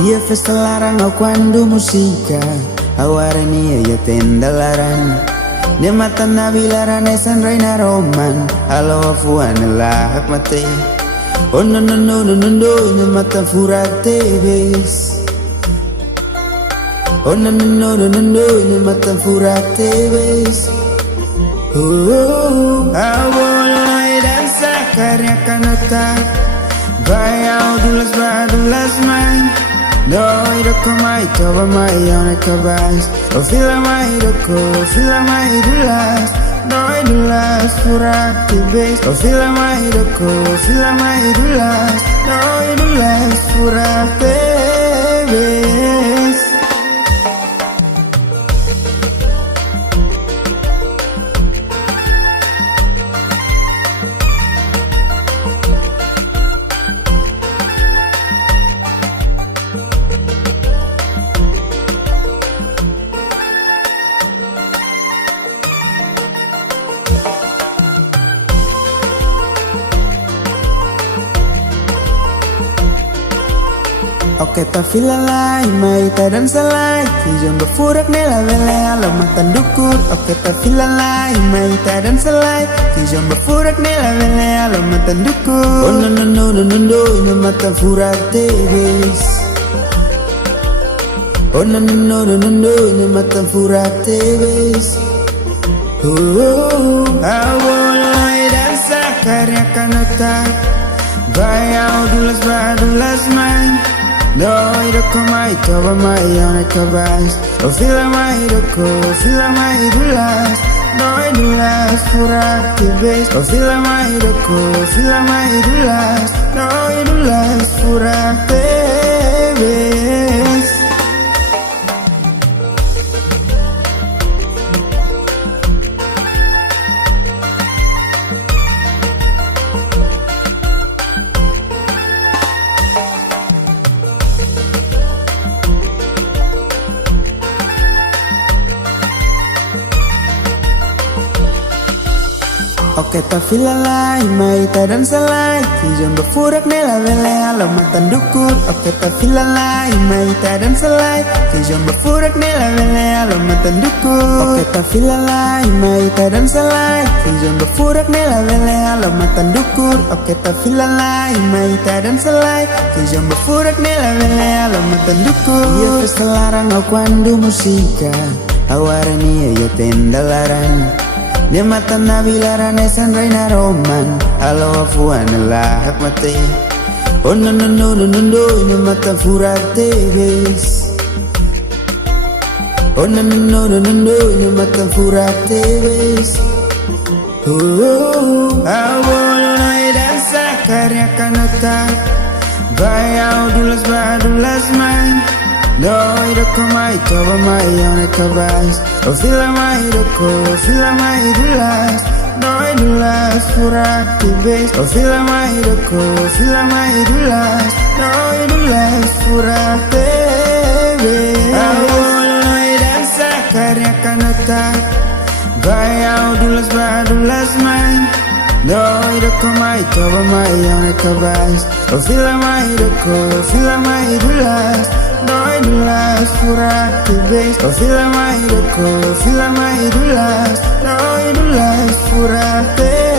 Ia festa larang quando musica awarani ya tenda larang ne mata nabilaran esan reina roman halo afuan lahak mate oh no no no no no no ne mata furate bes oh no no no no no no ne mata furate bes oh awalnya dansa karya kanota bayau dulas main doi doko mai coba mai yang kabas oh fila mai doko fila mai dulas doi dulas furak tibes oh fila mai doko fila mai dulas doi dulas furak tibes. Oke ta fila lai mai ta dan salai Kijong berfurak nela vele alo matan dukur Oke ta fila lai mai ta dan salai Kijong berfurak nela vele alo matan dukur oh no no no no no no ina matan furak tebes oh no no no no no no ina matan furak tebes awalnya dansa karya kanota bayau dulas main doi doko mai coba mai yang kabas oh fila mai doko fila mai dulas doi dulas furak tibes oh fila mai doko fila mai dulas doi dulas furak tibes. Oke ta fila lai mai ta dan salai Kijong berfurak nela vele alo matan dukur Oke ta fila lai mai ta dan salai Kijong berfurak nela vele alo matan dukur Oke ta fila lai mai ta dan salai Kijong berfurak nela vele alo matan dukur Oke ta fila lai mai ta dan salai Kijong berfurak nela vele alo matan dukur Ia festa larang quando musica awarani ya tenda larang ne mata nabilaran esan reina roman halo afuan lahak mate oh no no no no no no ne mata furak tebes oh no no no no no no ne mata furak tebes awalnya dansa karya kanota bayau dulas main doi doko mai coba mai yang kabas oh fila mai doko fila mai dulas doi dulas furak tibes oh fila mai doko fila mai dulas doi dulas furak tibes awalnya dansa karya kanota bayau dulas main doi doko mai coba mai yang kabas oh fila mai doko fila mai dulas doi dulas furak tibes oh fila mai doko fila mai dulas doi dulas furak tibes.